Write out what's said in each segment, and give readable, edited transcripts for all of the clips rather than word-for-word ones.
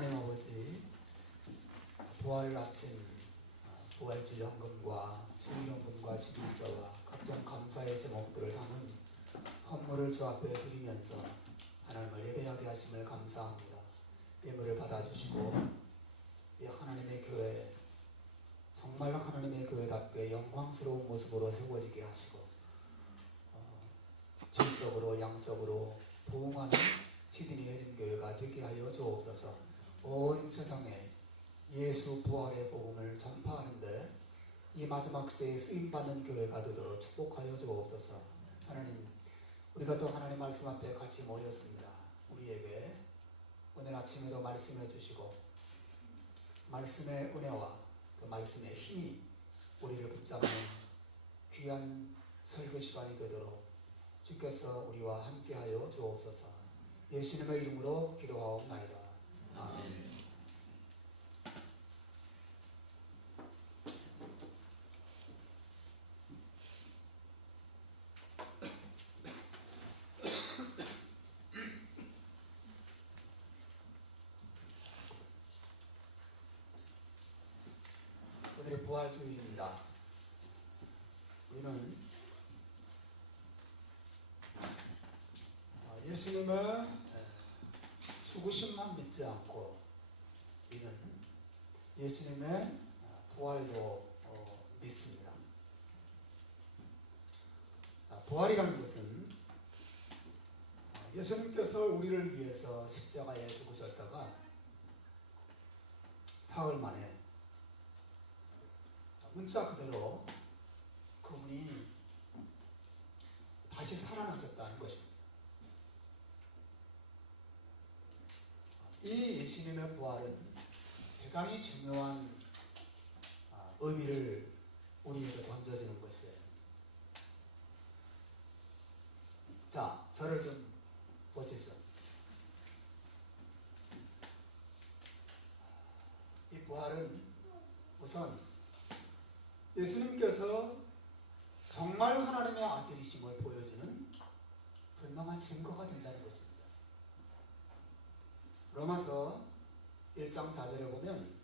하나님 아버지, 부활 아침 부활주일 헌금과 주일헌금과 11조와 각종 감사의 제목들을 담은 헌물을 주 앞에 드리면서 하나님을 예배하게 하심을 감사합니다. 예물을 받아주시고 이 하나님의 교회, 정말 하나님의 교회답게 영광스러운 모습으로 세워지게 하시고 질적으로 양적으로 부흥하는 시드니 혜림교회가 되게 하여 주옵소서. 온 세상에 예수 부활의 복음을 전파하는데 이 마지막 시대에 쓰임받는 교회가 되도록 축복하여 주옵소서. 하나님, 우리가 또 하나님 말씀 앞에 같이 모였습니다. 우리에게 오늘 아침에도 말씀해 주시고 말씀의 은혜와 그 말씀의 힘이 우리를 붙잡는 귀한 설교 시간이 되도록 주께서 우리와 함께하여 주옵소서. 예수님의 이름으로 기도하옵나이다. 아멘. 오늘의 부활주일입니다. 우리는 예수님의 죽으심만 믿지 않고 우리는 예수님의 부활도 믿습니다. 부활이라는 것은 예수님께서 우리를 위해서 십자가에 죽으셨다가 사흘 만에 문자 그대로 그분이 다시 살아나셨다는 것입니다. 이 예수님의 부활은 대단히 중요한 의미를 우리에게 던져주는 것이에요. 자, 저를 좀 보시죠. 이 부활은 우선 예수님께서 정말 하나님의 아들이심을 보여주는 분명한 증거가 된다는 것입니다. 로마서 1장 4절에 보면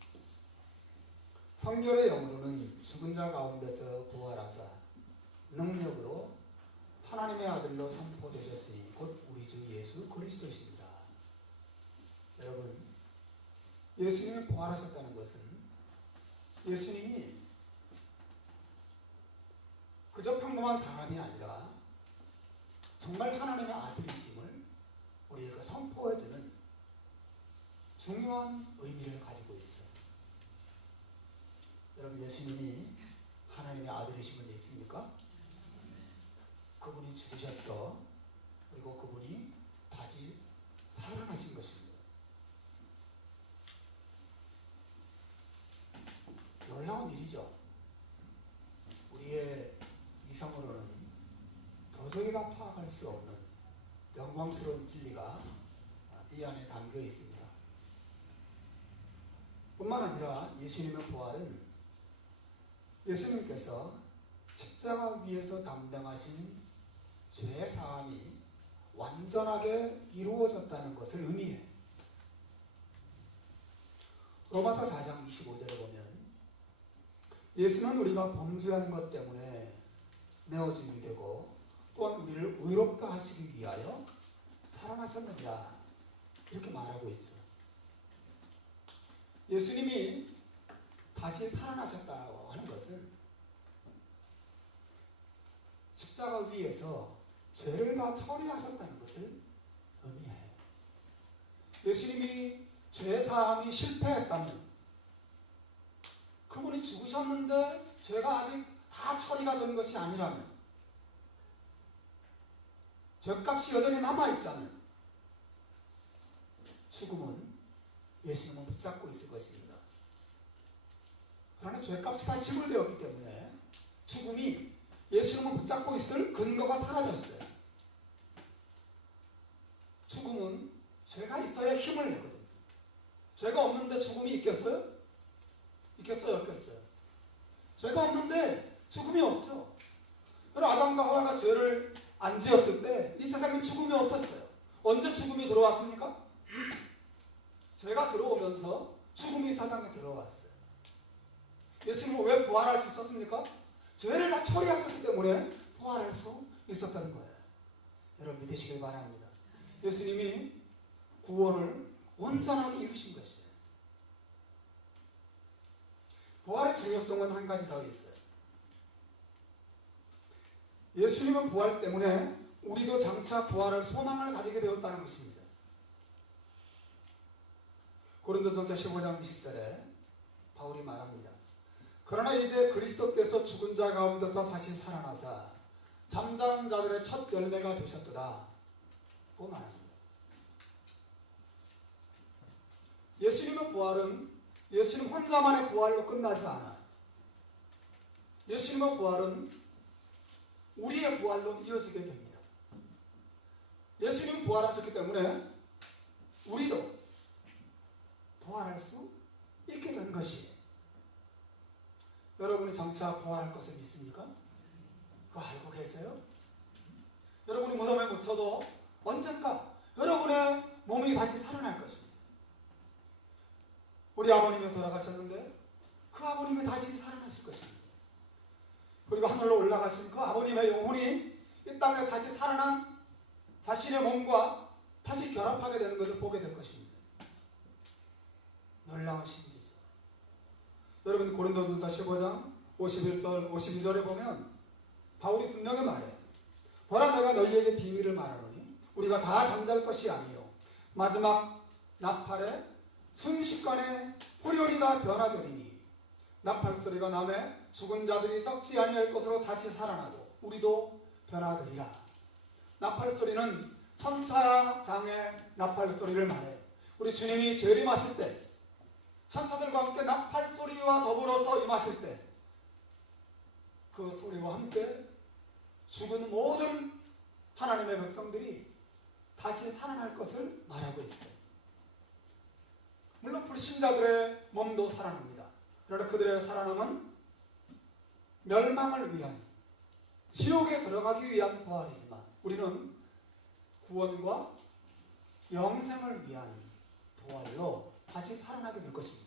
성결의 영으로는 죽은 자 가운데서 부활하사 능력으로 하나님의 아들로 선포되셨으니 곧 우리 주 예수 그리스도이십니다. 여러분, 예수님이 부활하셨다는 것은 예수님이 그저 평범한 사람이 아니라 정말 하나님의 아들이심을 우리에게 선포해주는 중요한 의미를 가지고 있어요. 여러분, 예수님이 하나님의 아들이심을 믿습니까? 그분이 죽으셨어. 그리고 그분이 다시 살아나신 것입니다. 놀라운 일이죠. 우리의 이성으로는 도저히 다 파악할 수 없는 영광스러운 진리가 이 안에 담겨 있습니다. 뿐만 아니라 예수님의 부활은 예수님께서 십자가 위에서 담당하신 죄 사함이 완전하게 이루어졌다는 것을 의미해요. 로마서 4장 25절에 보면 예수는 우리가 범죄한 것 때문에 내어짐이 되고 또한 우리를 의롭다 하시기 위하여 살아나셨느니라, 이렇게 말하고 있죠. 예수님이 다시 살아나셨다고 하는 것은 십자가 위에서 죄를 다 처리하셨다는 것을 의미해요. 예수님이 죄 사함이 실패했다면, 그분이 죽으셨는데 죄가 아직 다 처리가 된 것이 아니라면, 죄값이 여전히 남아있다면 죽음은 예수님은 붙잡고 있을 것입니다. 그러나 죄값이 다 지불되었기 때문에 죽음이 예수님을 붙잡고 있을 근거가 사라졌어요. 죽음은 죄가 있어야 힘을 내거든요. 죄가 없는데 죽음이 있겠어요? 있겠어요? 없겠어요? 죄가 없는데 죽음이 없죠. 그럼 아담과 하와가 죄를 안 지었을 때 이 세상에 죽음이 없었어요. 언제 죽음이 들어왔습니까? 죄가 들어오면서 죽음이 세상에 들어왔어요. 예수님은 왜 부활할 수 있었습니까? 죄를 다 처리하셨기 때문에 부활할 수 있었다는 거예요. 여러분 믿으시길 바랍니다. 예수님이 구원을 온전하게 이루신 것이에요. 부활의 중요성은 한 가지 더 있어요. 예수님은 부활 때문에 우리도 장차 부활할 소망을 가지게 되었다는 것입니다. 고린도전서 15장 20절에 바울이 말합니다. 그러나 이제 그리스도께서 죽은 자 가운데서 다시 살아나사 잠자는 자들의 첫 열매가 되셨도다 고 말합니다. 예수님의 부활은 예수님 혼자만의 부활로 끝나지 않아요. 예수님의 부활은 우리의 부활로 이어지게 됩니다. 예수님이 부활하셨기 때문에 우리도 부활할 수 있게 된 것이에요. 여러분이 장차 부활할 것을 믿습니까? 그거 알고 계세요? 여러분이 무덤에 묻혀도 언젠가 여러분의 몸이 다시 살아날 것입니다. 우리 아버님이 돌아가셨는데 그 아버님이 다시 살아나실 것입니다. 그리고 하늘로 올라가신 그 아버님의 영혼이 이 땅에 다시 살아난 자신의 몸과 다시 결합하게 되는 것을 보게 될 것입니다. 놀라운 신비죠. 여러분 고린도전서 15장 51절 52절에 보면 바울이 분명히 말해요. 보라 내가 너희에게 비밀을 말하노니 우리가 다 잠잘 것이 아니요 마지막 나팔에 순식간에 후련이가 변화되리니 나팔 소리가 나매 죽은 자들이 썩지 아니할 것으로 다시 살아나고 우리도 변화되리라. 나팔 소리는 천사장의 나팔 소리를 말해요. 우리 주님이 재림하실 때 천사들과 함께 나팔 소리와 더불어서 임하실 때 그 소리와 함께 죽은 모든 하나님의 백성들이 다시 살아날 것을 말하고 있어요. 물론 불신자들의 몸도 살아납니다. 그러나 그들의 살아남은 멸망을 위한 지옥에 들어가기 위한 부활이지만 우리는 구원과 영생을 위한 부활로 다시 살아나게 될 것입니다.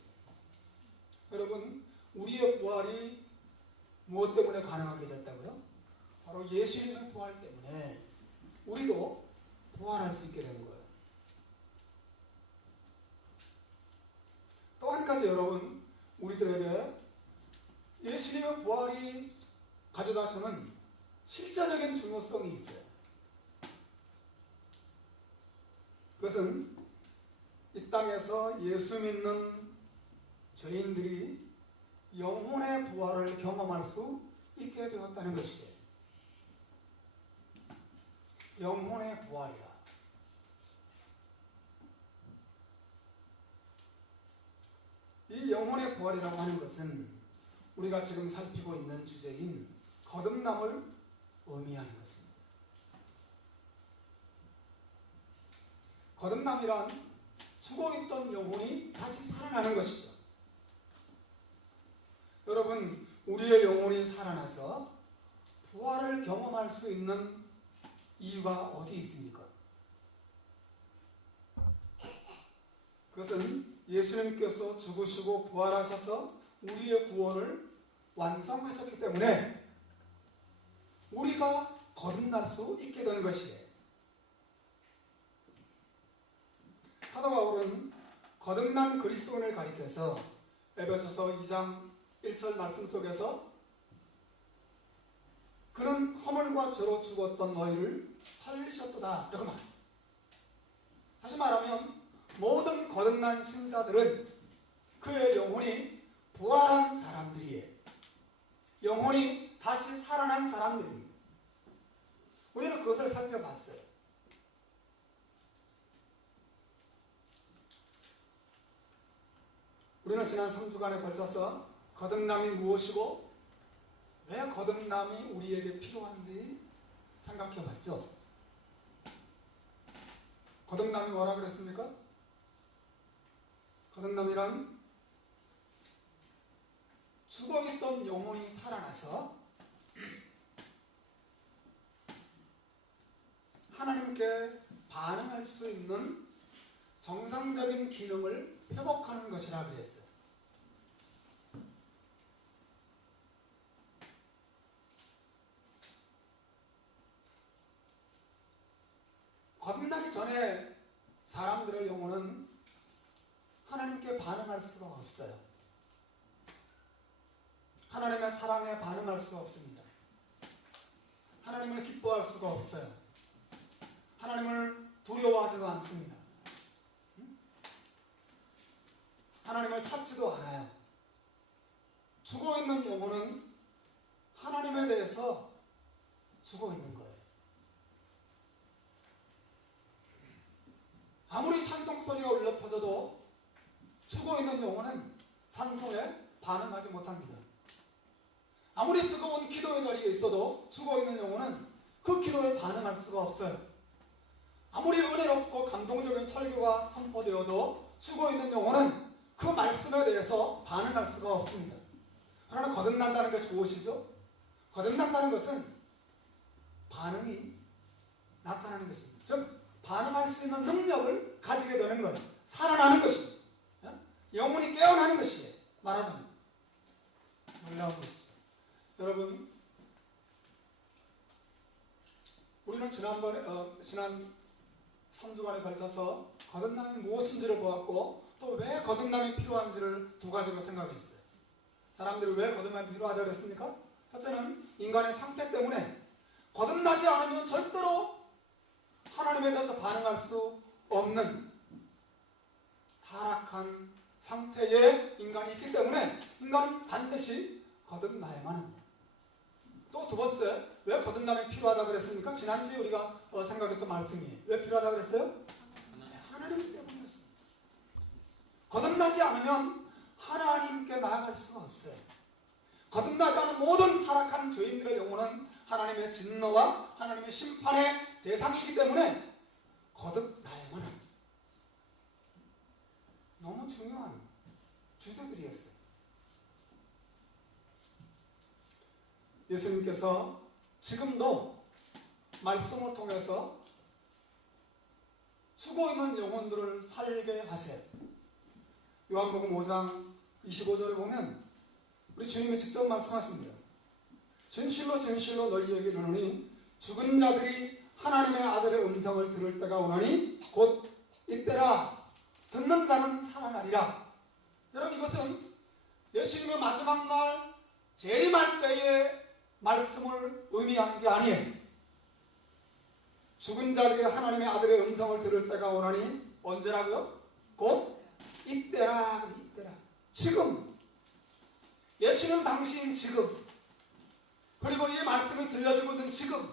여러분 우리의 부활이 무엇 때문에 가능하게 됐다고요? 바로 예수님의 부활 때문에 우리도 부활할 수 있게 된 거예요. 또 한 가지 여러분 우리들에게 예수님의 부활이 가져다 주는 실제적인 중요성이 있어요. 그것은 이 땅에서 예수 믿는 죄인들이 영혼의 부활을 경험할 수 있게 되었다는 것이에요. 영혼의 부활이라. 이 영혼의 부활이라고 하는 것은 우리가 지금 살피고 있는 주제인 거듭남을 의미하는 것입니다. 거듭남이란 죽어있던 영혼이 다시 살아나는 것이죠. 여러분 우리의 영혼이 살아나서 부활을 경험할 수 있는 이유가 어디 있습니까? 그것은 예수님께서 죽으시고 부활하셔서 우리의 구원을 완성하셨기 때문에 우리가 거듭날 수 있게 된 것이에요. 사도 바울은 거듭난 그리스도인을 가리켜서 에베소서 2장 1절 말씀 속에서 그는 허물과 죄로 죽었던 너희를 살리셨도다 이렇게 말합니다. 다시 말하면 모든 거듭난 신자들은 그의 영혼이 부활한 사람들이에요. 영혼이 다시 살아난 사람들입니다. 우리는 그것을 살펴봤어요. 우리는 지난 3주간에 걸쳐서 거듭남이 무엇이고 왜 거듭남이 우리에게 필요한지 생각해 봤죠. 거듭남이 뭐라 그랬습니까? 거듭남이란 죽어있던 영혼이 살아나서 하나님께 반응할 수 있는 정상적인 기능을 회복하는 것이라 그랬어요. 거듭나기 전에 사람들의 영혼은 하나님께 반응할 수가 없어요. 하나님의 사랑에 반응할 수가 없습니다. 하나님을 기뻐할 수가 없어요. 하나님을 두려워하지도 않습니다. 하나님을 찾지도 않아요. 죽어있는 영혼은 하나님에 대해서 죽어있는 거예요. 아무리 찬송 소리가 울려 퍼져도 죽어있는 영혼은 찬송에 반응하지 못합니다. 아무리 뜨거운 기도의 자리에 있어도 죽어있는 영혼은 그 기도에 반응할 수가 없어요. 아무리 은혜롭고 감동적인 설교가 선포되어도 죽어있는 영혼은 그 말씀에 대해서 반응할 수가 없습니다. 그러나 거듭난다는 게 좋으시죠? 거듭난다는 것은 반응이 나타나는 것입니다. 즉 반응할 수 있는 능력을 가지게 되는 거예요. 살아나는 것입니다. 영혼이 깨어나는 것이에요. 말하자면 놀라운 것이죠. 여러분, 우리는 지난 3주간에 걸쳐서 거듭남이 무엇인지를 보았고 또 왜 거듭남이 필요한지를 두 가지로 생각했어요. 사람들이 왜 거듭남이 필요하다고 그랬습니까? 첫째는 인간의 상태 때문에 거듭나지 않으면 절대로 하나님에 대해서 반응할 수 없는 타락한 상태에 인간이 있기 때문에 인간은 반드시 거듭나야만 합니다. 또 두 번째, 왜 거듭남이 필요하다고 그랬습니까? 지난주에 우리가 생각했던 말씀이에요. 왜 필요하다고 그랬어요? 하나님 때문이었습니다. 거듭나지 않으면 하나님께 나아갈 수가 없어요. 거듭나지 않은 모든 타락한 죄인들의 영혼은 하나님의 진노와 하나님의 심판의 대상이기 때문에 거듭나야만 합니다. 너무 중요한 주제들이었어요. 예수님께서 지금도 말씀을 통해서 죽어있는 영혼들을 살게 하세요. 요한복음 5장 25절에 보면 우리 주님이 직접 말씀하십니다. 진실로 진실로 너희에게 이르노니 죽은 자들이 하나님의 아들의 음성을 들을 때가 오나니 곧 이때라. 듣는 자는 살아나리라. 여러분, 이것은 예수님의 마지막 날 재림할 때의 말씀을 의미하는 게 아니에요. 죽은 자들이 하나님의 아들의 음성을 들을 때가 오나니 언제라고요? 곧 이때라. 이때라. 지금, 예수님 당시인 지금, 그리고 이 말씀이 들려지고 있는 지금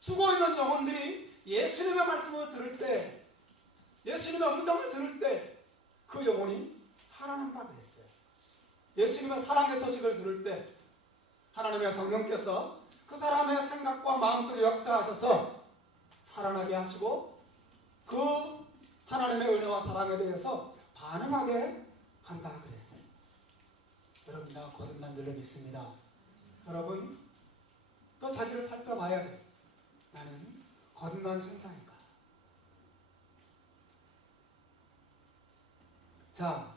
죽어있는 영혼들이 예수님의 말씀을 들을 때, 예수님의 음성을 들을 때 그 영혼이 살아난다고 했어요. 예수님의 사랑의 소식을 들을 때 하나님의 성령께서 그 사람의 생각과 마음속에 역사하셔서 살아나게 하시고 그 하나님의 은혜와 사랑에 대해서 반응하게 한다고 그랬어요. 여러분, 나 거듭난 줄로 믿습니다. 여러분, 또 자기를 살펴봐야 돼요. 나는 거듭난 신자인가? 자,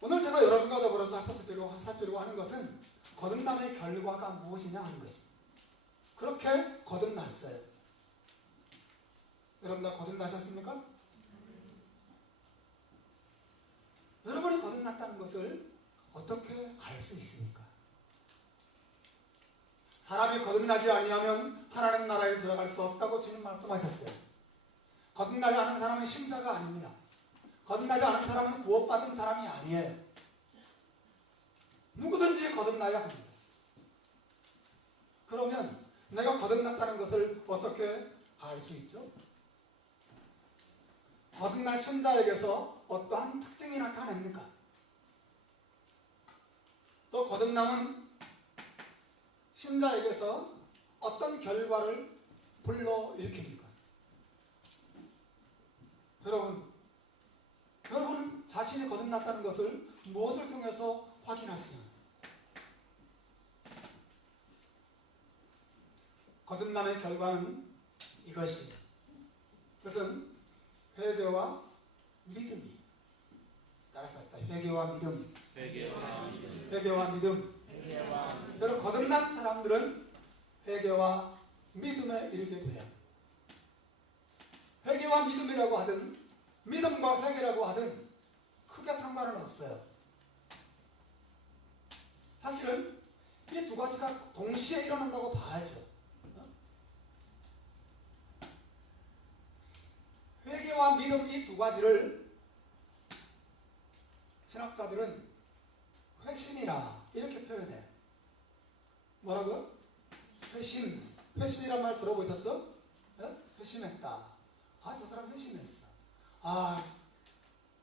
오늘 제가 여러분과 더불어서 살피려고 하는 것은 거듭남의 결과가 무엇이냐 하는 것입니다. 그렇게 거듭났어요. 여러분 다 거듭나셨습니까? 여러분이 거듭났다는 것을 어떻게 알 수 있습니까? 사람이 거듭나지 아니하면 하나님 나라에 들어갈 수 없다고 주님 말씀하셨어요. 거듭나지 않은 사람은 신자가 아닙니다. 거듭나지 않은 사람은 구원받은 사람이 아니에요. 누구든지 거듭나야 합니다. 그러면 내가 거듭났다는 것을 어떻게 알 수 있죠? 거듭난 신자에게서 어떠한 특징이 나타납니까? 또 거듭남은 신자에게서 어떤 결과를 불러일으킵니까? 여러분 자신이 거듭났다는 것을 무엇을 통해서 확인하시나요? 거듭남의 결과는 이것이, 그것은 회개와 믿음이. 따라서 회개와 믿음. 회개와 믿음. 여러분, 거듭난 사람들은 회개와 믿음에 이르게 돼요. 회개와 믿음이라고 하든 믿음과 회개라고 하든 크게 상관은 없어요. 사실은 이 두 가지가 동시에 일어난다고 봐야죠. 회개와 믿음, 이 두 가지를 신학자들은 회심이라 이렇게 표현해요. 뭐라고요? 회심. 회심이란 말 들어보셨어? 네? 회심했다. 아, 저 사람 회심했어. 아,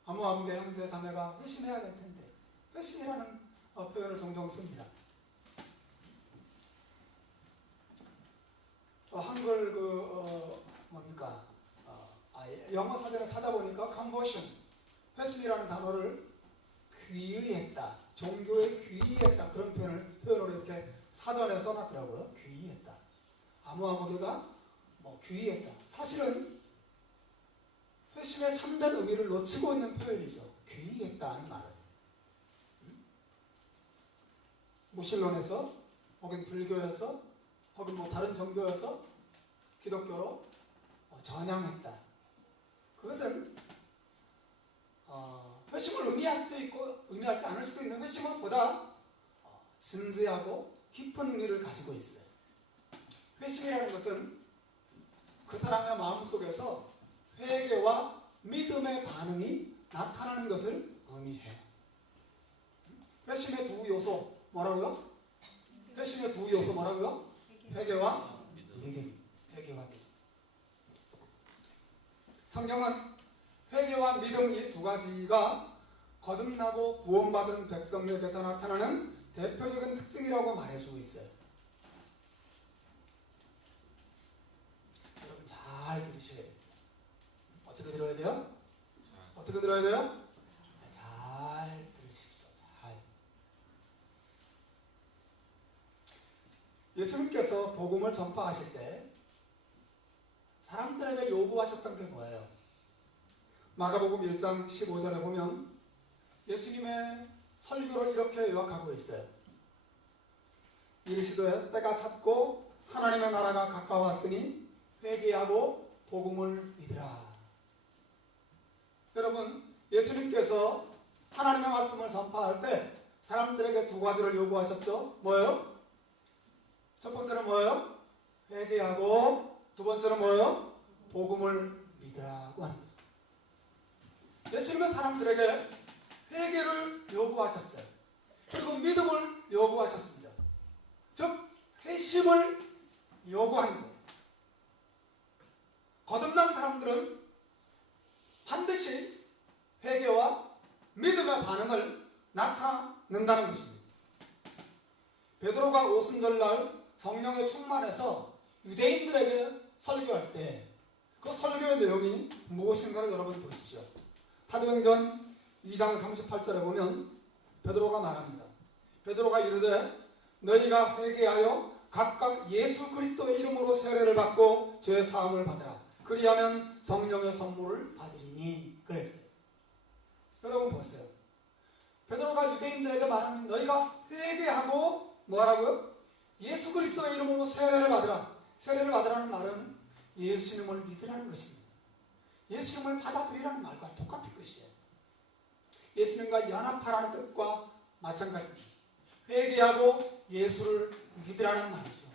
아무개 형제 자매가 회심해야 될 텐데. 회심이라는 표현을 종종 씁니다. 한글 뭡니까? 영어 사전을 찾아보니까 conversion, 회심이라는 단어를 귀의했다, 종교에 귀의했다, 그런 표현으로 이렇게 사전에 써놨더라고요. 귀의했다. 아무개가 귀의했다. 사실은 회심의 참된 의미를 놓치고 있는 표현이죠. 귀의했다는 말은. 무신론에서 혹은 불교에서 혹은 다른 종교에서 기독교로 전향했다. 그것은 회심을 의미할 수도 있고 의미하지 않을 수도 있는, 회심은 보다 진지하고 깊은 의미를 가지고 있어요. 회심이라는 것은 그 사람의 마음속에서 회개와 믿음의 반응이 나타나는 것을 의미해요. 회심의 두 요소 뭐라고요? 회심의 두 요소 뭐라고요? 회개와 믿음. 회개와 믿음. 성경은 회개와 믿음, 이 두 가지가 거듭나고 구원받은 백성에게서 나타나는 대표적인 특징이라고 말해주고 있어요. 여러분 잘 들으셔야 돼요. 어떻게 들어야 돼요? 어떻게 들어야 돼요? 잘 들으십시오. 잘. 예수님께서 복음을 전파하실 때 사람들에게 요구하셨던 게 뭐예요? 마가복음 1장 15절에 보면 예수님의 설교를 이렇게 요약하고 있어요. 이르시되 때가 찼고 하나님의 나라가 가까웠으니 회개하고 복음을 믿으라. 여러분, 예수님께서 하나님의 말씀을 전파할 때 사람들에게 두 가지를 요구하셨죠. 뭐예요? 첫 번째는 뭐예요? 회개하고, 두 번째는 뭐예요? 복음을 믿으라고 하는 거죠. 예수님은 사람들에게 회개를 요구하셨어요. 그리고 믿음을 요구하셨습니다. 즉 회심을 요구하는 거예요. 거듭난 사람들은 반드시 회개와 믿음의 반응을 나타낸다는 것입니다. 베드로가 오순절날 성령에 충만해서 유대인들에게 설교할 때 그 설교의 내용이 무엇인가를 여러분 보십시오. 사도행전 2장 38절에 보면 베드로가 말합니다. 베드로가 이르되 너희가 회개하여 각각 예수 그리스도의 이름으로 세례를 받고 죄 사함을 받으라. 그리하면 성령의 선물을 받으리니 그랬어요. 여러분 보세요. 베드로가 유대인들에게 말하는 너희가 회개하고 뭐하라고요? 예수 그리스도의 이름으로 세례를 받으라. 세례를 받으라는 말은 예수님을 믿으라는 것입니다. 예수님을 받아들이라는 말과 똑같은 것이에요. 예수님과 연합하라는 뜻과 마찬가지입니다. 회개하고 예수를 믿으라는 말이죠.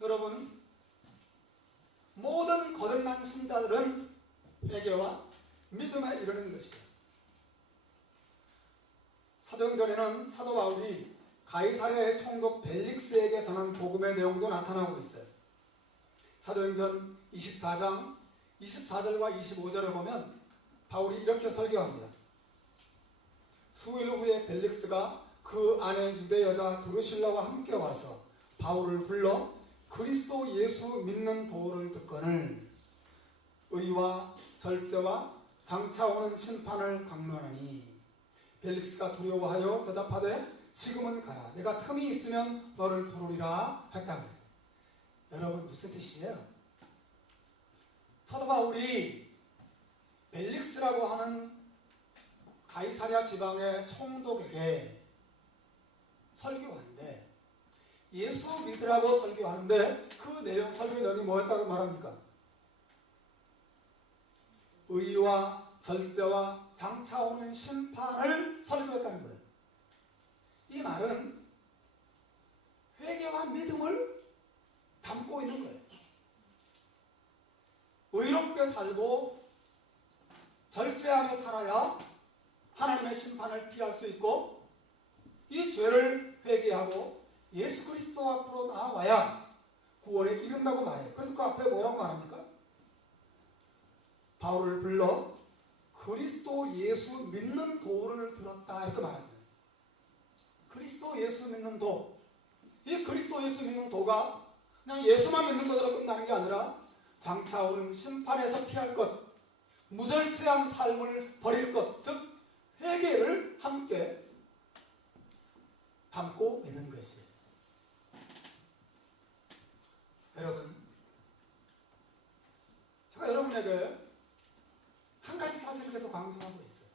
여러분, 모든 거듭난 신자들은 회개와 믿음에 이르는 것이에요. 사도행전에는 사도 바울이 가이사랴의 총독 벨릭스에게 전한 복음의 내용도 나타나고 있어요. 사도행전 24장 24절과 25절에 보면 바울이 이렇게 설교합니다. 수일 후에 벨릭스가 그 아내 유대 여자 드루실라와 함께 와서 바울을 불러 그리스도 예수 믿는 도를 듣거늘 의와 절제와 장차 오는 심판을 강론하니 벨릭스가 두려워하여 대답하되 지금은 가라. 내가 틈이 있으면 너를 부르리라 했답니다. 여러분 무슨 뜻이에요? 사도 바울이 빌립보라고 하는 가이사랴 지방의 총독에게 설교하는데, 예수 믿으라고 설교하는데 그 내용, 설교 내용이 뭐였다고 말합니까? 의와 절제와 장차 오는 심판을 설교했다는 거예요. 이 말은 회개와 믿음을 담고 있는 거예요. 의롭게 살고 절제하며 살아야 하나님의 심판을 피할 수 있고, 이 죄를 회개하고 예수 그리스도 앞으로 나와야 구원에 이른다고 말해요. 그래서 그 앞에 뭐라고 말합니까? 바울을 불러 그리스도 예수 믿는 도를 들었다 이렇게 말하잖아요. 그리스도 예수 믿는 도, 이 그리스도 예수 믿는 도가 그냥 예수만 믿는 것으로 끝나는 게 아니라 장차 오는 심판에서 피할 것, 무절제한 삶을 버릴 것, 즉 회개를 함께 담고 있는 것이에요. 여러분, 제가 여러분에게 한 가지 사실을 계속 강조하고 있어요.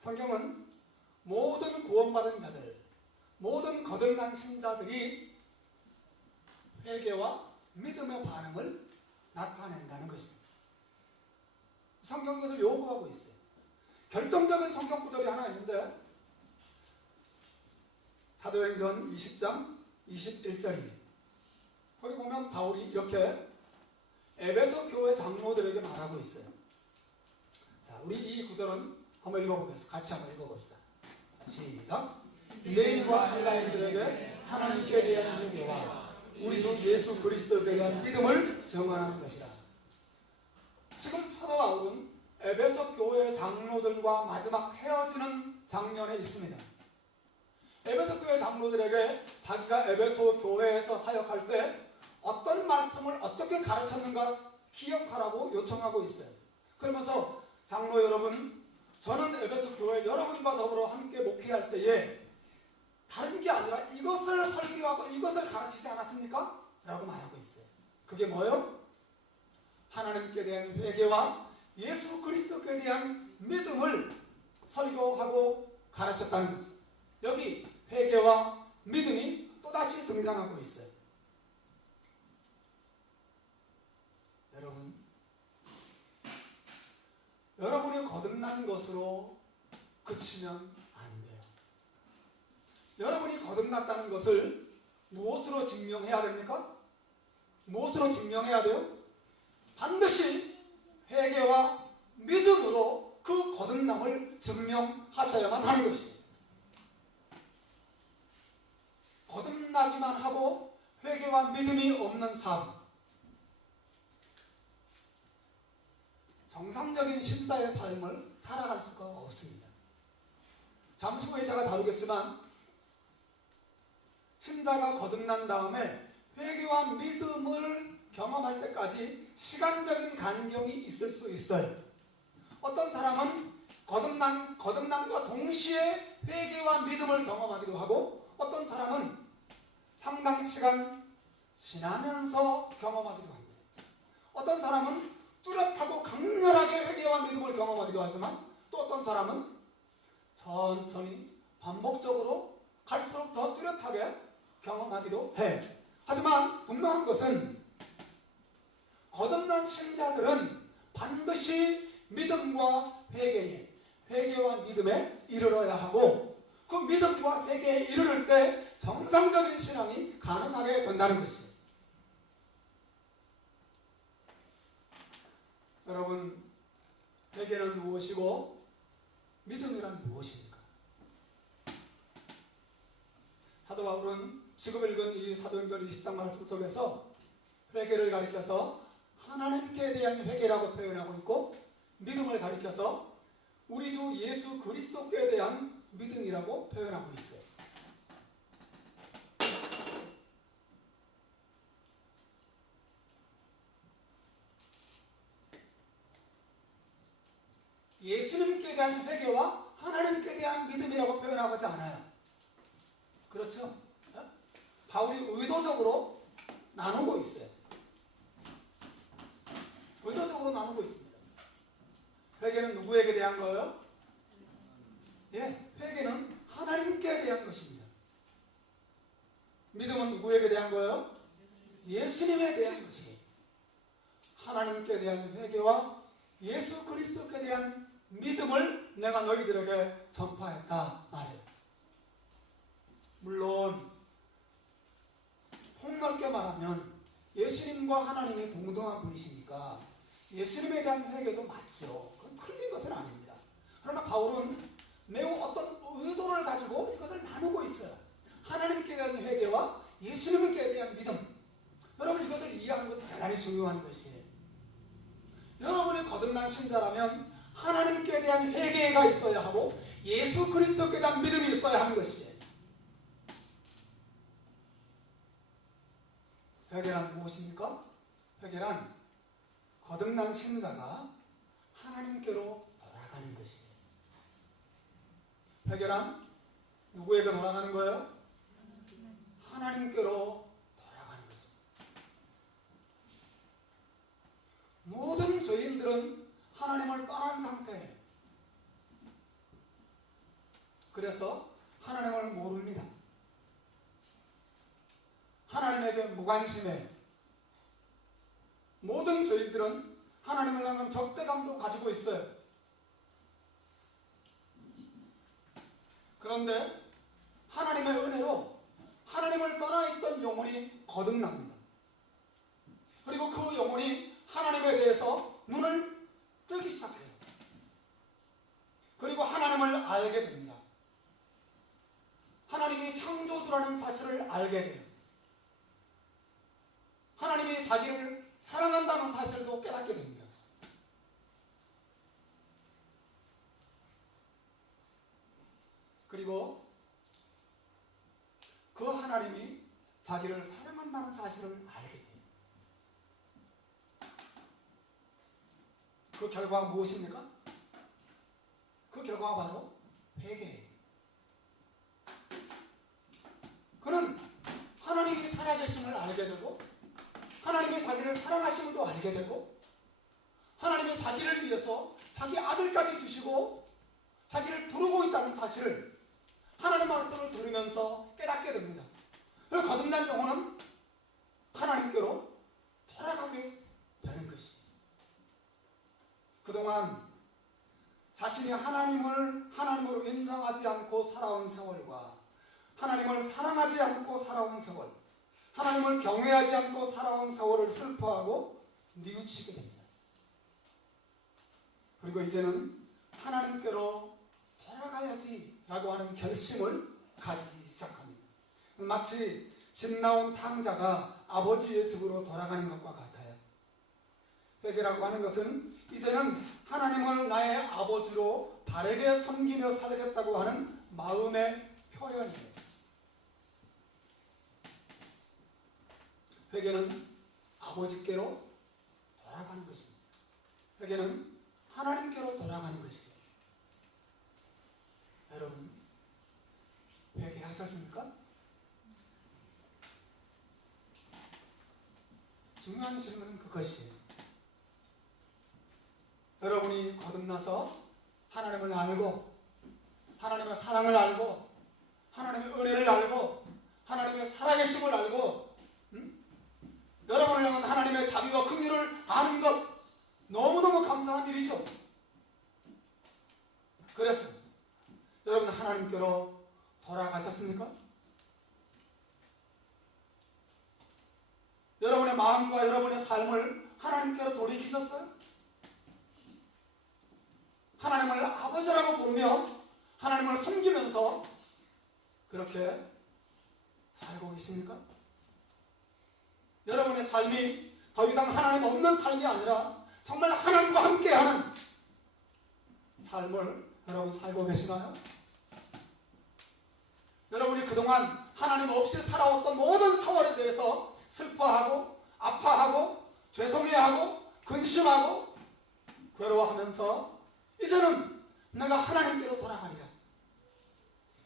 성경은 모든 구원받은 자들, 모든 거듭난 신자들이 회개와 믿음의 반응을 나타낸다는 것입니다. 성경이 그것을 요구하고 있어요. 결정적인 성경 구절이 하나 있는데, 사도행전 20장 21절입니다. 거기 보면 바울이 이렇게 에베소 교회 장로들에게 말하고 있어요. 자, 우리 이 구절은 한번 읽어보겠습니다. 같이 한번 읽어봅시다. 자, 시작. 유대인과 헬라인들에게 하나님께 대한 회개와 우리 주 예수 그리스도에 대한 믿음을 증언하는 것이다. 지금 사도 바울은 에베소 교회 장로들과 마지막 헤어지는 장면에 있습니다. 에베소 교회 장로들에게 자기가 에베소 교회에서 사역할 때 어떤 말씀을 어떻게 가르쳤는가 기억하라고 요청하고 있어요. 그러면서 장로 여러분, 저는 에베소 교회 여러분과 더불어 함께 목회할 때에 다른 게 아니라 이것을 설교하고 이것을 가르치지 않았습니까? 라고 말하고 있어요. 그게 뭐예요? 하나님께 대한 회개와 예수 그리스도께 대한 믿음을 설교하고 가르쳤다는 거죠. 여기 회개와 믿음이 또다시 등장하고 있어요. 여러분이 거듭난 것으로 그치면 안 돼요. 여러분이 거듭났다는 것을 무엇으로 증명해야 됩니까? 무엇으로 증명해야 돼요? 반드시 회개와 믿음으로 그 거듭남을 증명하셔야만 하는 것이에요. 거듭나기만 하고 회개와 믿음이 없는 삶, 정상적인 신자의 삶을 살아갈 수가 없습니다. 잠시 후에 제가 다루겠지만, 신자가 거듭난 다음에 회개와 믿음을 경험할 때까지 시간적인 간격이 있을 수 있어요. 어떤 사람은 거듭남과 동시에 회개와 믿음을 경험하기도 하고, 어떤 사람은 상당 시간 지나면서 경험하기도 합니다. 어떤 사람은 뚜렷하고 강렬하게 회개와 믿음을 경험하기도 하지만, 또 어떤 사람은 천천히 반복적으로 갈수록 더 뚜렷하게 경험하기도 해. 하지만 분명한 것은 거듭난 신자들은 반드시 믿음과 회개와 믿음에 이르러야 하고, 그 믿음과 회개에 이르를 때 정상적인 신앙이 가능하게 된다는 것이에요. 여러분, 회개는 무엇이고 믿음이란 무엇입니까? 사도 바울은 지금 읽은 이 사도행전 20장 말씀 속에서 회개를 가리켜서 하나님께 대한 회개라고 표현하고 있고, 믿음을 가리켜서 우리 주 예수 그리스도께 대한 믿음이라고 표현하고 있어요. 예수님께 대한 회개와 하나님께 대한 믿음이라고 표현하지 않아요. 그렇죠? 바울이 의도적으로 나누고 있어요. 의도적으로 나누고 있습니다. 회개는 누구에게 대한 거예요? 예, 회개는 하나님께 대한 것입니다. 믿음은 누구에게 대한 거예요? 예수님에 대한 것이에요. 하나님께 대한 회개와 예수 그리스도께 대한 믿음을 내가 너희들에게 전파했다 말이에요. 물론 폭넓게 말하면 예수님과 하나님이 동등한 분이시니까 예수님에 대한 회개도 맞죠. 그건 틀린 것은 아닙니다. 그러나 바울은 매우 어떤 의도를 가지고 이것을 나누고 있어요. 하나님께 대한 회개와 예수님께 대한 믿음. 여러분 이것을 이해하는 것도 대단히 중요한 것이에요. 여러분이 거듭난 신자라면 하나님께 대한 회개가 있어야 하고 예수 그리스도께 대한 믿음이 있어야 하는 것이에요. 회개란 무엇입니까? 회개란 거듭난 신자가 하나님께로 돌아가는 것이에요. 회개란 누구에게 돌아가는 거예요? 하나님께로 돌아가는 것입니다. 모든 죄인들은 하나님을 떠난 상태예요. 그래서 하나님을 모릅니다. 하나님에게 무관심해. 모든 죄인들은 하나님을 향한 적대감도 가지고 있어요. 그런데 하나님의 은혜로 하나님을 떠나 있던 영혼이 거듭납니다. 그리고 그 영혼이 하나님에 대해서 눈을 뜨기 시작해요. 그리고 하나님을 알게 됩니다. 하나님이 창조주라는 사실을 알게 돼요. 하나님이 자기를 사랑한다는 사실도 깨닫게 됩니다. 그리고 그 하나님이 자기를 사랑한다는 사실을 알게 돼요. 그 결과가 무엇입니까? 그 결과가 바로 회개예요. 그는 하나님이 살아계심을 알게 되고 하나님이 자기를 사랑하심을도 알게 되고 하나님이 자기를 위해서 자기 아들까지 주시고 자기를 부르고 있다는 사실을 하나님 말씀을 들으면서 깨닫게 됩니다. 그리고 거듭난 영혼은 하나님께로 돌아가게 되는 것이에요. 그동안 자신이 하나님으로 인정하지 않고 살아온 세월과 하나님을 사랑하지 않고 살아온 세월, 하나님을 경외하지 않고 살아온 세월을 슬퍼하고 뉘우치게 됩니다. 그리고 이제는 하나님께로 돌아가야지 라고 하는 결심을 가지기 시작합니다. 마치 집 나온 탕자가 아버지의 집으로 돌아가는 것과 같아요. 회개라고 하는 것은 이제는 하나님을 나의 아버지로 바르게 섬기며 살겠다고 하는 마음의 표현이에요. 회개는 아버지께로 돌아가는 것입니다. 회개는 하나님께로 돌아가는 것이에요. 여러분, 회개하셨습니까? 중요한 질문은 그것이에요. 여러분이 거듭나서 하나님을 알고 하나님의 사랑을 알고 하나님의 은혜를 알고 하나님의 살아계심을 알고 여러분을 향한 하나님의 자비와 긍휼을 아는 것 너무너무 감사한 일이죠. 그래서 여러분 하나님께로 돌아가셨습니까? 여러분의 마음과 여러분의 삶을 하나님께로 돌이키셨어요? 하나님을 아버지라고 부르며 하나님을 섬기면서 그렇게 살고 계십니까? 여러분의 삶이 더 이상 하나님 없는 삶이 아니라 정말 하나님과 함께하는 삶을 여러분 살고 계시나요? 여러분이 그동안 하나님 없이 살아왔던 모든 세월에 대해서 슬퍼하고 아파하고 죄송해하고 근심하고 괴로워하면서 이제는 내가 하나님께로 돌아가리라.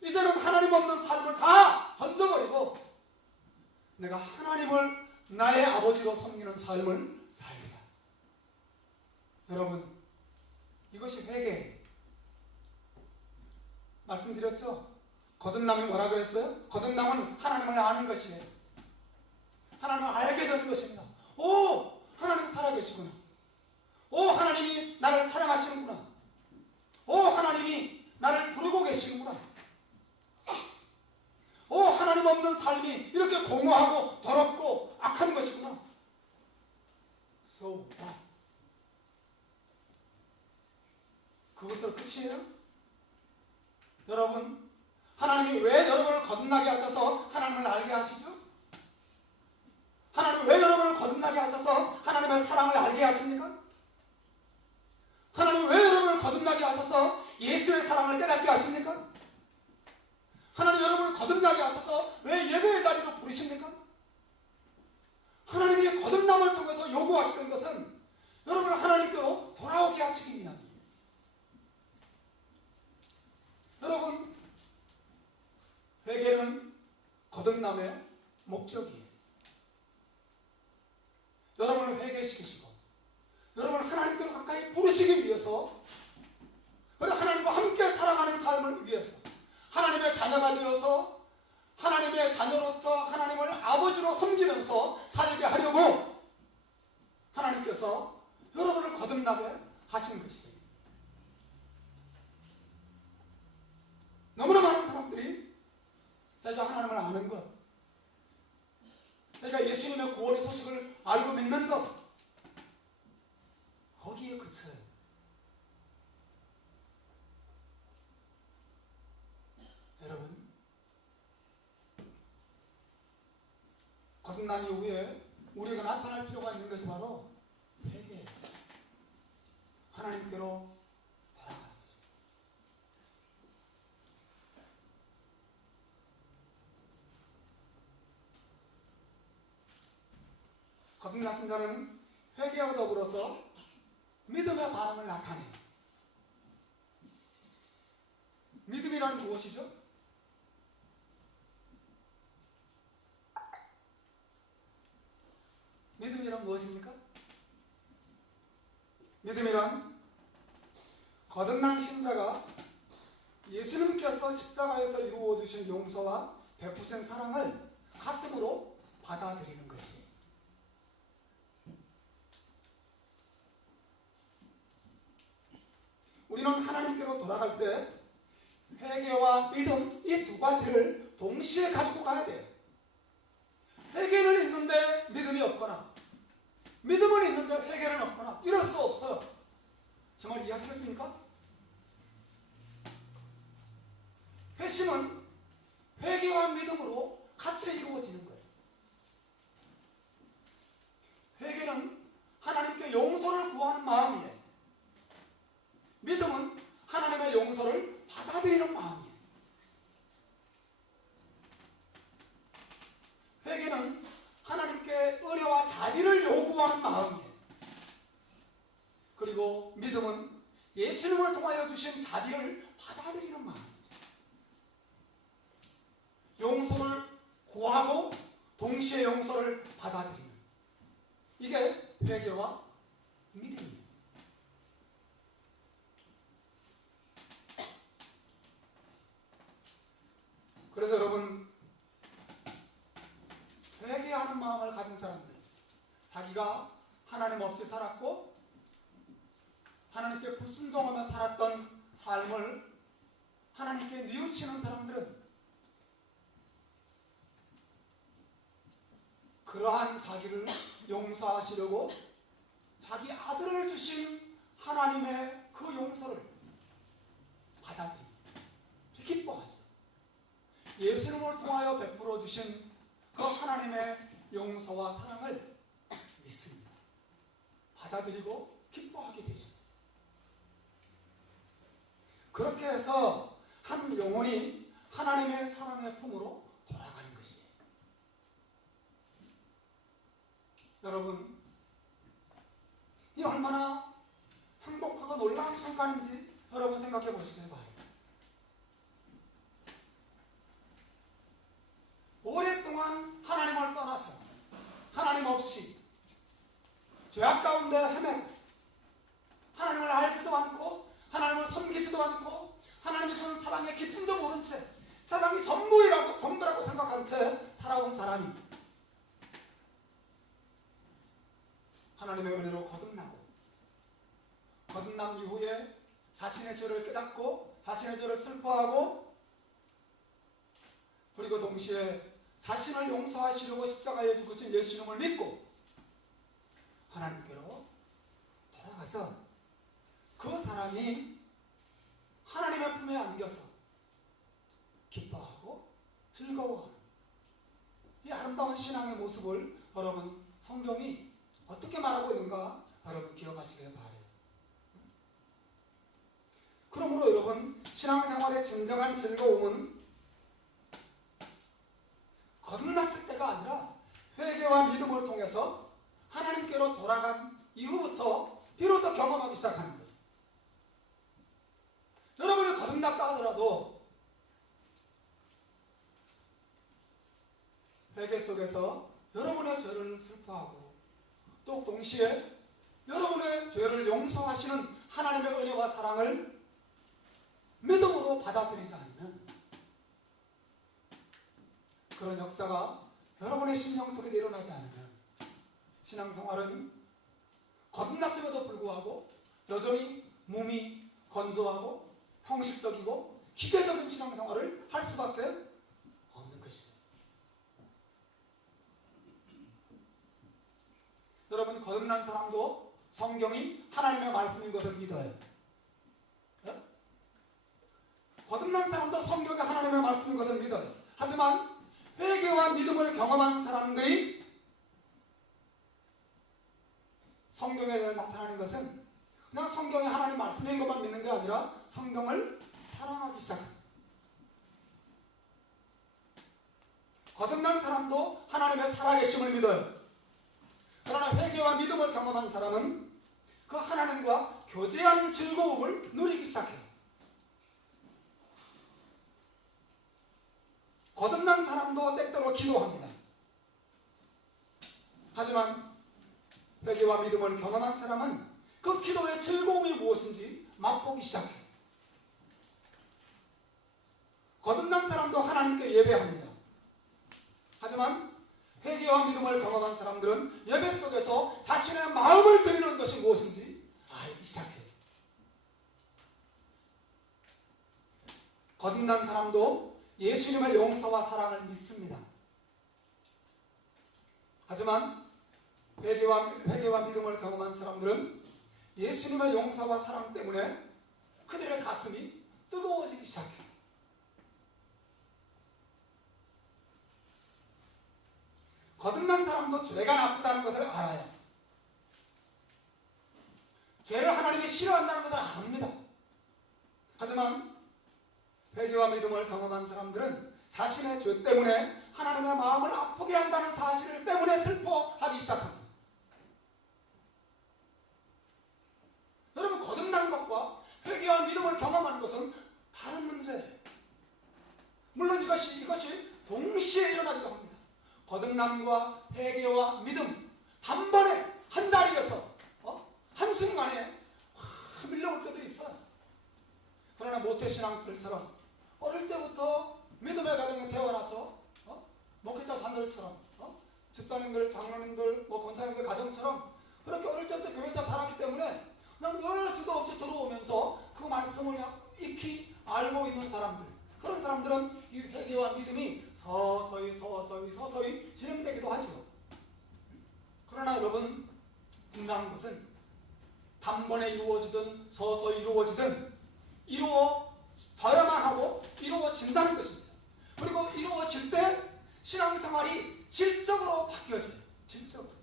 이제는 하나님 없는 삶을 다 던져버리고 내가 하나님을 나의 아버지로 섬기는 삶을 살리라. 여러분, 이것이 회개. 말씀드렸죠? 거듭남이 뭐라 그랬어요? 거듭남은 하나님을 아는 것이에요. 하나님을 알게 되는 것입니다. 오! 하나님 살아계시구나. 오! 하나님이 나를 사랑하시는구나. 오! 하나님이 나를 부르고 계시는구나. 오! 하나님 없는 삶이 이렇게 공허하고 더럽고 악한 것이구나. So what? 그것으로 끝이에요? 여러분, 하나님이 왜 여러분을 거듭나게 하셔서 하나님을 알게 하시죠? 하나님이 왜 여러분을 거듭나게 하셔서 하나님의 사랑을 알게 하십니까? 하나님이 왜 여러분을 거듭나게 하셔서 예수의 사랑을 깨닫게 하십니까? 하나님 여러분을 거듭나게 하셔서 왜 예배의 자리로 부르십니까? 하나님이 거듭남을 통해서 요구하시는 것은 여러분을 하나님께로 돌아오게 하시기 위함이에요. 여러분, 회개는 거듭남의 목적이에요. 여러분을 회개시키시고 여러분을 하나님께로 가까이 부르시기 위해서, 그리고 하나님과 함께 살아가는 삶을 위해서, 하나님의 자녀가 되어서 하나님의 자녀로서 하나님을 아버지로 섬기면서 살게 하려고 하나님께서 여러분을 거듭나게 하신 것이에요. 너무나 많은 사람들이 자기가 하나님을 아는 것, 자기가 예수님의 구원의 소식을 알고 믿는 것, 거기에 그쳐요. 여러분, 거듭난 이후에 우리가 나타날 필요가 있는 것이 바로 회개예요. 하나님께로 돌아가는 것입니다. 거듭나신 자는 회개와 더불어서 믿음의 반응을 나타내요. 믿음이란 무엇이죠? 믿음이란 무엇입니까? 믿음이란 거듭난 신자가 예수님께서 십자가에서 이루어 주신 용서와 베푸신 사랑을 가슴으로 받아들이는 것이에요. 우리는 하나님께로 돌아갈 때 회개와 믿음, 이 두 가지를 동시에 가지고 가야 돼요. 회개는 있는데 믿음이 없거나, 믿음은 있는데 회개는 없거나, 이럴 수 없어요. 정말 이해하시겠습니까? 회심은 회개와 믿음으로 같이 이루어지는 거예요. 회개는 하나님께 용서를 구하는 마음이에요. 믿음은 하나님의 용서를 받아들이는 마음이에요. 회개는 하나님께 의뢰와 자비를 요구하는 마음이에요. 그리고 믿음은 예수님을 통하여 주신 자비를 받아들이는 마음이죠. 용서를 구하고 동시에 용서를 받아들이는, 이게 회개와 믿음이에요. 그래서 여러분, 회개하는 마음을 가진 사람들, 자기가 하나님 없이 살았고 하나님께 불순종하며 살았던 삶을 하나님께 뉘우치는 사람들은 그러한 자기를 용서하시려고 자기 아들을 주신 하나님의 그 용서를 받아들입니다. 기뻐하죠. 예수님을 통하여 베풀어 주신 그 하나님의 용서와 사랑을 믿습니다. 받아들이고 기뻐하게 되죠. 그렇게 해서 한 영혼이 하나님의 사랑의 품으로 돌아가는 것이에요. 여러분, 이 얼마나 행복하고 놀라운 순간인지 여러분 생각해 보시길 바랍니다. 오랫동안 하나님을 떠나서 하나님 없이 죄악 가운데 헤매고 하나님을 알지도 않고 알지도 않고 하나님이 주는 사랑의 기쁨도 모른 채 세상이 전부라고 생각한 채 살아온 사람이 하나님의 은혜로 거듭난 이후에 자신의 죄를 깨닫고 자신의 죄를 슬퍼하고 그리고 동시에 자신을 용서하시려고 십자가에 죽으신 예수 이름을 믿고 하나님께로 돌아가서 그 사람이 하나님의 품에 안겨서 기뻐하고 즐거워하는 이 아름다운 신앙의 모습을 여러분 성경이 어떻게 말하고 있는가 여러분 기억하시길 바라요. 그러므로 여러분 신앙생활의 진정한 즐거움은 거듭났을 때가 아니라 회개와 믿음을 통해서 하나님께로 돌아간 이후부터 비로소 경험하기 시작하는 거예요. 여러분이 거듭났다 하더라도 회개 속에서 여러분의 죄를 슬퍼하고 또 동시에 여러분의 죄를 용서하시는 하나님의 은혜와 사랑을 믿음으로 받아들이지 않으면 그런 역사가 여러분의 심령 속에 일어나지 않으면 신앙생활은 거듭났음에도 불구하고 여전히 몸이 건조하고 형식적이고 기계적인 신앙생활을 할 수밖에 없는 것입니다. 여러분 거듭난 사람도 성경이 하나님의 말씀인 것을 믿어요. 네? 거듭난 사람도 성경이 하나님의 말씀인 것을 믿어요. 하지만 회개와 믿음을 경험한 사람들이 성경에 나타나는 것은 그냥 성경이 하나님 말씀인 것만 믿는 게 아니라 성경을 사랑하기 시작합니다. 거듭난 사람도 하나님의 살아계심을 믿어요. 그러나 회개와 믿음을 경험한 사람은 그 하나님과 교제하는 즐거움을 누리기 시작해요. 거듭난 사람도 때때로 기도합니다. 하지만 회개와 믿음을 경험한 사람은 그 기도의 즐거움이 무엇인지 맛보기 시작해요. 거듭난 사람도 하나님께 예배합니다. 하지만 회개와 믿음을 경험한 사람들은 예배 속에서 자신의 마음을 드리는 것이 무엇인지 알기 시작해요. 거듭난 사람도 예수님의 용서와 사랑을 믿습니다. 하지만 회개와 믿음을 경험한 사람들은 예수님의 용서와 사랑 때문에 그들의 가슴이 뜨거워지기 시작해요. 거듭난 사람도 죄가 나쁘다는 것을 알아요. 죄를 하나님이 싫어한다는 것을 압니다. 하지만 회개와 믿음을 경험한 사람들은 자신의 죄 때문에 하나님의 마음을 아프게 한다는 사실 때문에 슬퍼하기 시작합니다. 여러분 거듭난 것과 회개와 믿음을 경험하는 것은 다른 문제예요. 물론 이것이 동시에 일어나기도 합니다. 거듭남과 회개와 믿음 단번에 한 자리에서 한순간에 확 밀려올 때도 있어요. 그러나 모태신앙들처럼 어릴 때부터 믿음의 가정에 태어나서 목회자 자녀들처럼 집사님들, 장로님들, 권사님들 가정처럼 그렇게 어릴 때부터 교회에서 자랐기 때문에 그냥 늘 수도 없이 들어오면서 그 말씀을 그냥 익히 알고 있는 사람들, 그런 사람들은 이 회개와 믿음이 서서히 진행되기도 하죠. 그러나 여러분 분명한 것은 단번에 이루어지든 서서히 이루어지든 이루어져야만 하고 이루어진다는 것입니다. 그리고 이루어질 때 신앙생활이 질적으로 바뀌어져요. 질적으로.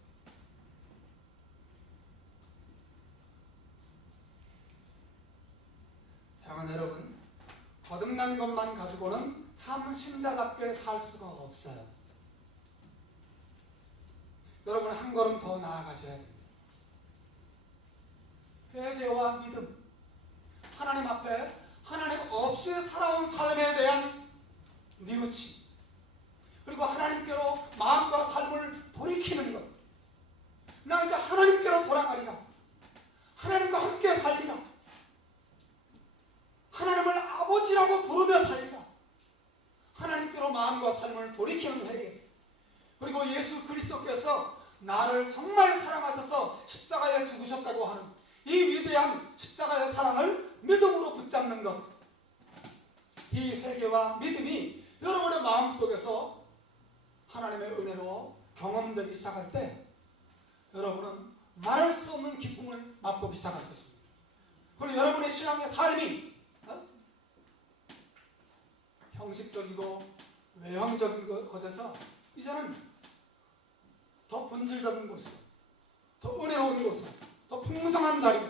사랑하는 여러분, 거듭난 것만 가지고는 참 신자답게 살 수가 없어요. 여러분 한 걸음 더 나아가셔야 됩니다. 회개와 믿음, 하나님 앞에 하나님 없이 살아온 삶에 대한 뉘우침, 그리고 하나님께로 마음과 삶을 돌이키는 것. 나 이제 하나님께로 돌아가리라, 하나님과 함께 살리라, 나를 정말 사랑하셔서 십자가에 죽으셨다고 하는 이 위대한 십자가의 사랑을 믿음으로 붙잡는 것, 이 회개와 믿음이 여러분의 마음속에서 하나님의 은혜로 경험되기 시작할 때 여러분은 말할 수 없는 기쁨을 맛보기 시작할 것입니다. 그리고 여러분의 신앙의 삶이 형식적이고 외형적인 것에서 이제는 더 본질적인 곳으로, 더 은혜로운 곳으로, 더 풍성한 자리로,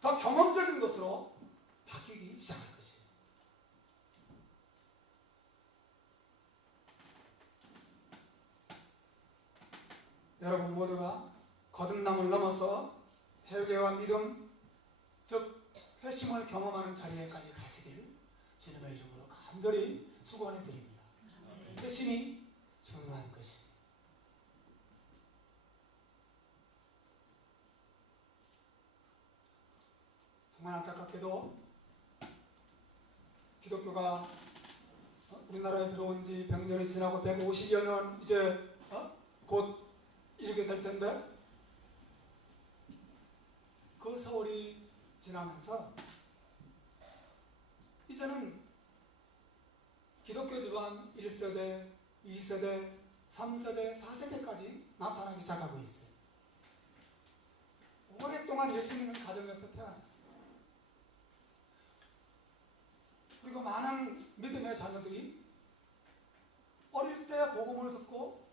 더 경험적인 것으로 바뀌기 시작할 것이에요. 여러분 모두가 거듭남을 넘어서 회개와 믿음, 즉 회심을 경험하는 자리에까지 가시길 주님의 이름으로 간절히 축원해 드립니다. 회심이 중요한 것입니다. 정말 안타깝게도 기독교가 우리나라에 들어온 지 100년이 지나고 150여 년 이제 곧 이르게 될 텐데, 그 세월이 지나면서 이제는 기독교 집안 1세대, 2세대, 3세대, 4세대까지 나타나기 시작하고 있어요. 오랫동안 예수 믿는 가정에서 태어났어요. 그리고 많은 믿음의 자녀들이 어릴 때 복음을 듣고